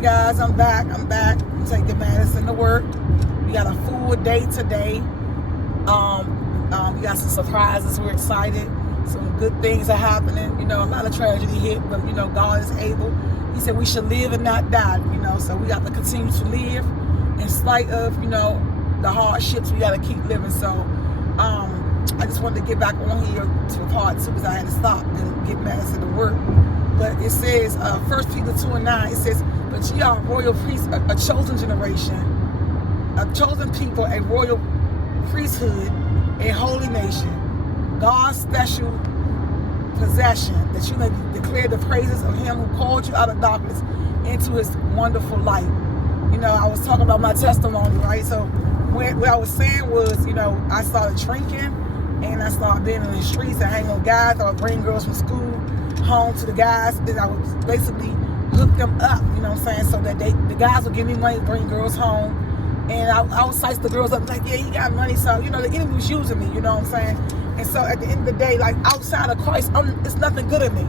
guys, I'm back. I'm taking Madison to work. We got a full day today. We got some surprises. We're excited. Some good things are happening. You know, a lot of tragedy hit, but you know, God is able. He said we should live and not die. You know, so we got to continue to live in spite of, you know, the hardships. We got to keep living. So I just wanted to get back on here to part 2 because I had to stop and get Madison to work. But it says, 1 Peter 2:9, it says, but ye are a royal priest, a chosen generation, a chosen people, a royal priesthood, a holy nation, God's special possession, that you may declare the praises of him who called you out of darkness into his wonderful light. You know, I was talking about my testimony, right? So what I was saying was, you know, I started drinking and I started being in the streets and hanging with guys. I would bring girls from school home to the guys. Then I would basically hook them up, you know what I'm saying, so that the guys would give me money to bring girls home. And I would size the girls up like, yeah, he got money. So, you know, the enemy was using me, you know what I'm saying? And so at the end of the day, like outside of Christ, it's nothing good in me.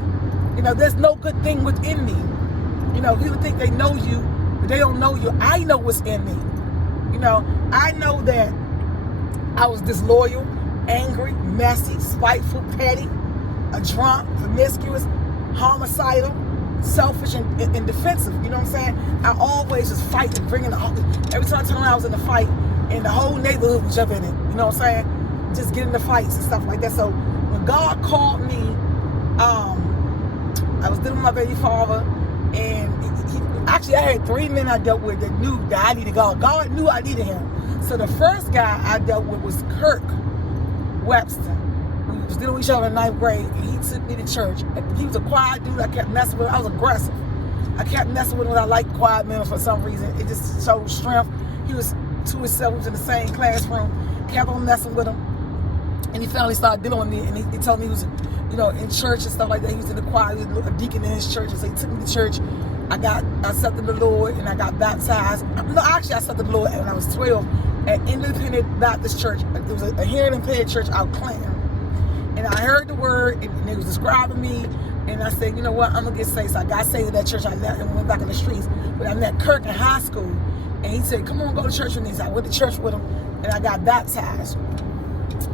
You know, there's no good thing within me. You know, people think they know you, but they don't know you. I know what's in me. You know, I know that I was disloyal, angry, messy, spiteful, petty, a drunk, promiscuous, homicidal, selfish, and defensive. You know what I'm saying? I always was fighting, bringing every time I turned around, I was in a fight, and the whole neighborhood would jump in it. You know what I'm saying? Just get into fights and stuff like that. So when God called me, I was dealing with my baby father, and actually I had 3 men I dealt with that knew that I needed God. God knew I needed him. So the first guy I dealt with was Kirk Webster. We was dealing with each other in 9th grade, and he took me to church. He was a quiet dude. I kept messing with him. I was aggressive. I kept messing with him. I liked quiet men for some reason. It just showed strength. He was to himself. He was in the same classroom. Kept on messing with him. And he finally started dealing with me, and he told me he was, you know, in church and stuff like that. He was in the choir. He was a deacon in his church. And so he took me to church. I accepted the Lord, and I got baptized. No, actually, I accepted the Lord when I was 12 at Independent Baptist Church. It was a hearing impaired church out of Clinton. And I heard the word, and it was describing me, and I said, you know what, I'm going to get saved. So I got saved at that church. I left and went back in the streets. But I met Kirk in high school, and he said, come on, go to church with me. So I went to church with him, and I got baptized.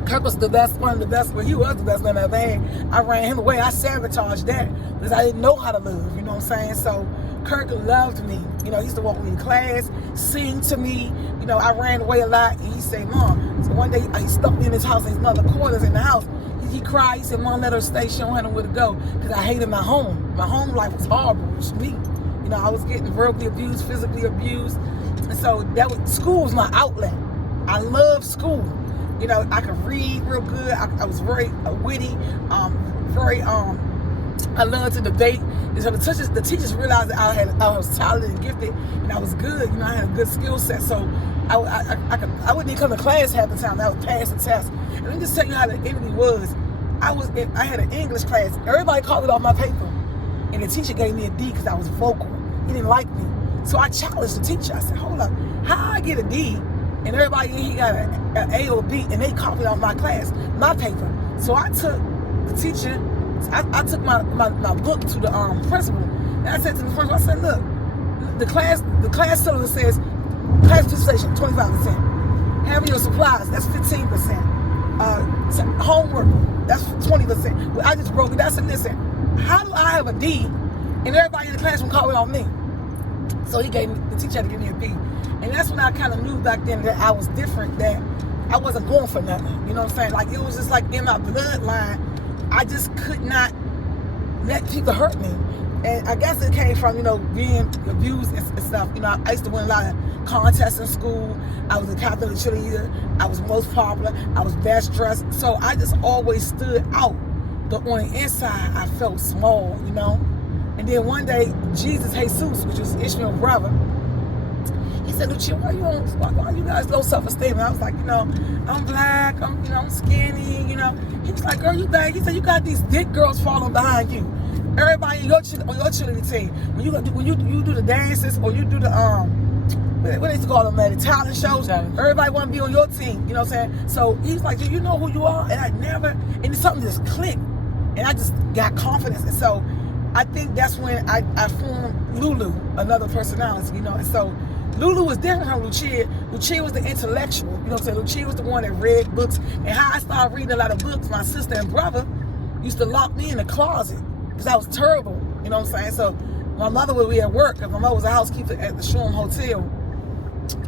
Kirk was the best, one of the best, well, he was the best man I ever had. I ran him away. I sabotaged that because I didn't know how to live, you know what I'm saying? So Kirk loved me. You know, he used to walk with me in class, sing to me. You know, I ran away a lot, and he said, Mom. So one day, he stuck me in his house, and his mother quarters in the house. He cried. He said, Mom, let her stay. She don't have nowhere to go. Because I hated my home. My home life was horrible. It was me. You know, I was getting verbally abused, physically abused. And so school was my outlet. I loved school. You know, I could read real good. I was very witty, I loved to debate. And so the teachers realized that I was talented and gifted, and I was good. You know, I had a good skill set. So I wouldn't even come to class half the time. I would pass the test. And let me just tell you how the enemy was. I had an English class. Everybody called it off my paper. And the teacher gave me a D because I was vocal. He didn't like me. So I challenged the teacher. I said, hold up, how I get a D and everybody he got an A or B, and they copied off my class, my paper. So I took the teacher, I took my book to the principal. And I said to the principal, I said, look, the class syllabus says class participation, 25%. Having your supplies, that's 15%. Homework, that's 20%. Well, I just broke it down. I said, listen, how do I have a D and everybody in the classroom calling on me? So the teacher had to give me a B. And that's when I kind of knew back then that I was different, that I wasn't going for nothing. You know what I'm saying? Like, it was just like in my bloodline, I just could not let people hurt me. And I guess it came from, you know, being abused and stuff. You know, I used to win a lot of contests in school. I was a Catholic cheerleader. I was most popular. I was best dressed. So I just always stood out. But on the inside, I felt small, you know. And then one day, Jesus which was Ishmael's brother, he said, Lucia, why you guys low self-esteem? And I was like, you know, I'm black, I'm skinny, you know. He was like, girl, you bad. He said, you got these thick girls following behind you. Everybody on your cheerleading team, when you do the dances or you do the what they used to call them, man, the talent shows, everybody want to be on your team, you know what I'm saying? So he's like, you know who you are? And and something just clicked. And I just got confidence. And so I think that's when I formed Lulu, another personality, you know. And so Lulu was different from Lucia. Lucia was the intellectual, you know what I'm saying? Lucia was the one that read books. And how I started reading a lot of books, my sister and brother used to lock me in the closet because I was terrible, you know what I'm saying? So my mother would be at work because my mother was a housekeeper at the Shoreham Hotel.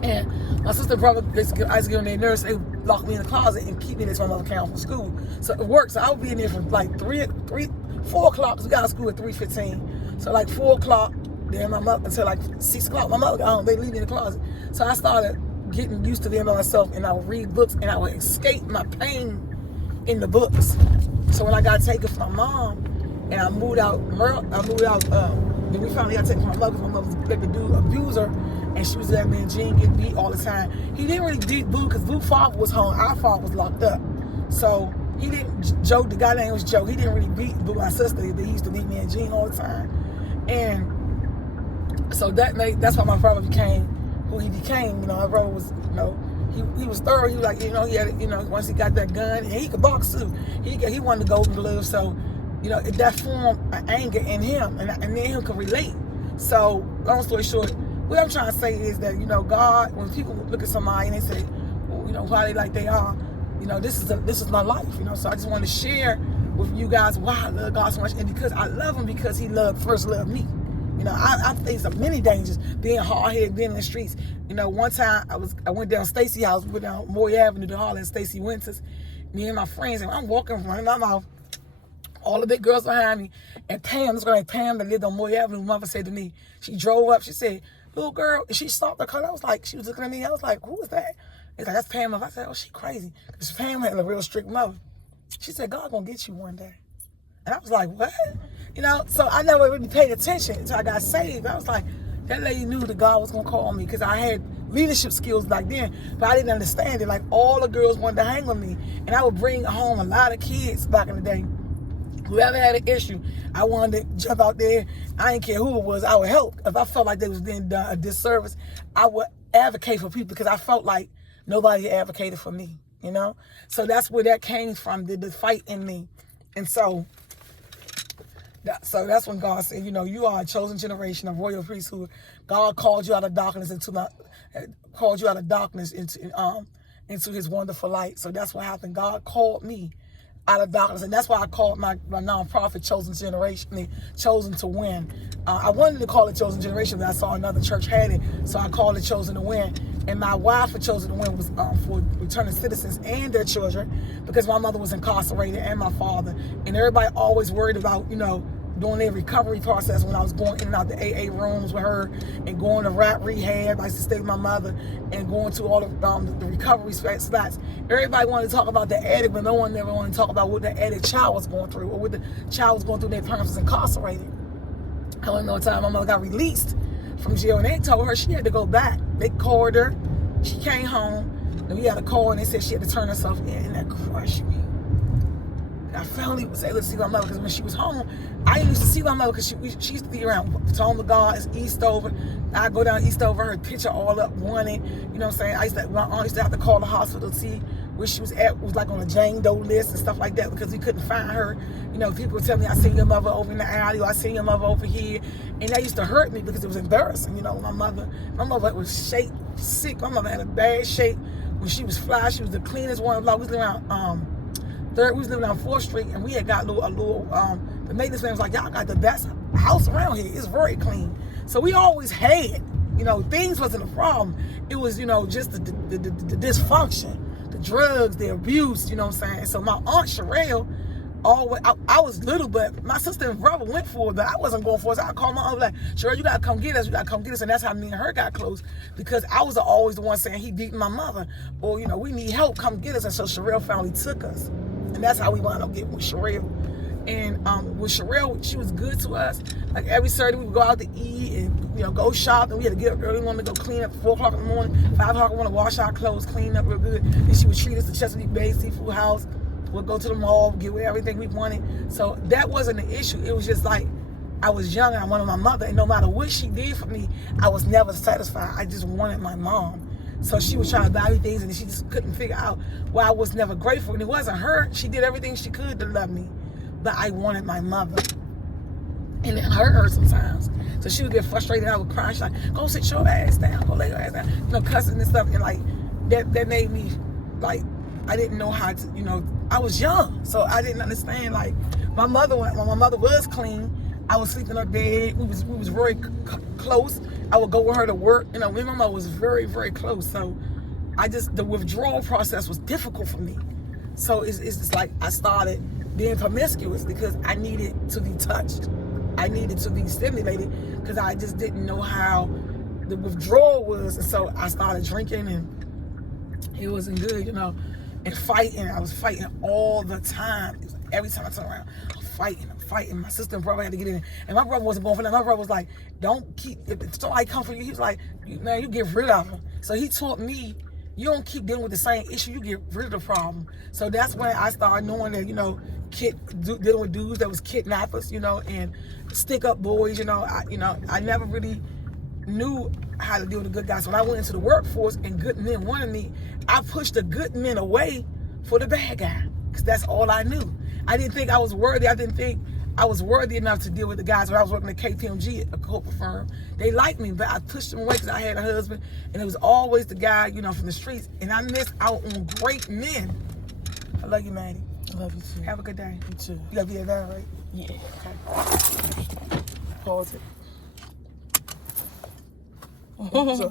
And my sister and brother, I used to get on their nerves, they would lock me in the closet and keep me there until my mother came home from school. So it worked. So I would be in there from like 4 o'clock, because we got out of school at 3:15. So like 4 o'clock, then my mother, until like 6 o'clock, my mother got home, they leave me in the closet. So I started getting used to being by myself, and I would read books, and I would escape my pain in the books. So when I got taken from my mom, and I moved out, then we finally got taken from my mother, because my mother was like the dude abuser, and she was letting me and Gene get beat all the time. He didn't really beat Boo, because Boo's father was home, our father was locked up. So he didn't, Joe, the guy name was Joe, he didn't really beat Boo, my sister. He used to beat me and Gene all the time. And so that's why my brother became who he became. You know, my brother was, you know, he was thorough. He was like, you know, he had, you know, once he got that gun, and he could box too. He won the Golden Glove, so, you know, that formed an anger in him, and me and him could relate. So, long story short, what I'm trying to say is that, you know, God, when people look at somebody and they say, well, you know, why they like they are, you know, this is my life, you know. So I just want to share with you guys why I love God so much, and because I love him because he first loved me. You know, I faced many dangers, being hard-headed, being in the streets. You know, one time I went down Stacy House, we went down Moy Avenue to Harlem, Stacy Winters. Me and my friends, and I'm walking, running my mouth. All the big girls behind me, and Pam, this girl named Pam that lived on Moy Avenue, mother said to me, she drove up, she said, little girl, and she stopped her car. I was like, she was looking at me, I was like, who is that? It's like, that's Pam. I said, oh, she crazy. Because Pam had a real strict mother. She said, God gonna get you one day. And I was like, what? You know, so I never really paid attention until I got saved. I was like, that lady knew that God was going to call me, because I had leadership skills back then, but I didn't understand it. Like, all the girls wanted to hang with me, and I would bring home a lot of kids back in the day. Whoever had an issue, I wanted to jump out there. I didn't care who it was. I would help. If I felt like they was being done a disservice, I would advocate for people, because I felt like nobody advocated for me, you know? So that's where that came from, the fight in me. And so that's when God said, you know, you are a chosen generation of royal priesthood. God called you out of darkness into his wonderful light. So that's what happened. God called me out of darkness, and that's why I called my nonprofit Chosen Generation, Chosen to Win. I wanted to call it Chosen Generation, but I saw another church had it, so I called it Chosen to Win. And my why for Chosen to Win was for returning citizens and their children, because my mother was incarcerated and my father, and everybody always worried about, you know, doing their recovery process when I was going in and out the AA rooms with her, and going to rehab. I used to stay with my mother, and going to all of the recovery spots. Everybody wanted to talk about the addict, but no one ever wanted to talk about what the addict child was going through, or what the child was going through. Their parents was incarcerated. I don't know, time my mother got released from jail, and they told her she had to go back. They called her. She came home, and we had a call, and they said she had to turn herself in, and that crushed me. I finally was able to see my mother, because when she was home, I used to see my mother, because she used to be around Home of God, it's Eastover. I go down Eastover, her picture all up, wanted, you know what I'm saying? My aunt used to have to call the hospital to see where she was at, was like on a Jane Doe list and stuff like that, because we couldn't find her. You know, people would tell me, I seen your mother over in the alley, or I seen your mother over here, and that used to hurt me, because it was embarrassing. You know, my mother was sick. My mother had a bad shape. When she was fly, she was the cleanest one. Like, we was living on 4th Street, and we had got the maintenance man was like, y'all got the best house around here. It's very clean. So we always had, you know, things wasn't a problem. It was, you know, just the dysfunction, the drugs, the abuse, you know what I'm saying? So my Aunt Sherelle, always, I was little, but my sister and brother went for it, but I wasn't going for it. So I called my aunt, like, Sherelle, you gotta come get us. And that's how me and her got close, because I was always the one saying, he beat my mother, or, you know, we need help, come get us. And so Sherelle finally took us. And that's how we wound up getting with Sherelle. And with Sherelle, she was good to us. Like, every Saturday we would go out to eat and, you know, go shop. And we had to get up early morning to go clean up 4 o'clock in the morning, 5 o'clock in the morning, wash our clothes, clean up real good. And she would treat us to Chesapeake Bay Seafood House. We'd go to the mall, get everything we wanted. So that wasn't an issue. It was just like, I was young and I wanted my mother. And no matter what she did for me, I was never satisfied. I just wanted my mom. So she was trying to buy me things, and she just couldn't figure out why I was never grateful. And it wasn't her. She did everything she could to love me. But I wanted my mother. And it hurt her sometimes. So she would get frustrated. I would cry. She's like, go sit your ass down. Go lay your ass down. You know, cussing and stuff. And like, that made me, like, I didn't know how to, you know, I was young. So I didn't understand, like, when my mother was clean, I was sleeping in her bed. We was very close. I would go with her to work. You know, me and my mother was very, very close. So the withdrawal process was difficult for me. So it's just like I started being promiscuous because I needed to be touched. I needed to be stimulated because I just didn't know how the withdrawal was. And so I started drinking, and it wasn't good, you know, and fighting. I was fighting all the time. It was like every time I turned around, I'm fighting. My sister and brother had to get in. And my brother wasn't going for that. My brother was like, don't keep, if somebody come for you, he was like, man, you get rid of him. So he taught me, you don't keep dealing with the same issue, you get rid of the problem. So that's when I started knowing that, you know, dealing with dudes that was kidnappers, you know, and stick up boys, you know. I never really knew how to deal with the good guys. So when I went into the workforce and good men wanted me, I pushed the good men away for the bad guy, because that's all I knew. I didn't think I was worthy. I didn't think I was worthy enough to deal with the guys. When I was working at KPMG, a corporate firm, they liked me, but I pushed them away because I had a husband, and it was always the guy, you know, from the streets, and I missed out on great men. I love you, Maddie. I love you too. Have a good day. You too. You gotta be there, right? Yeah. Okay. Pause it. So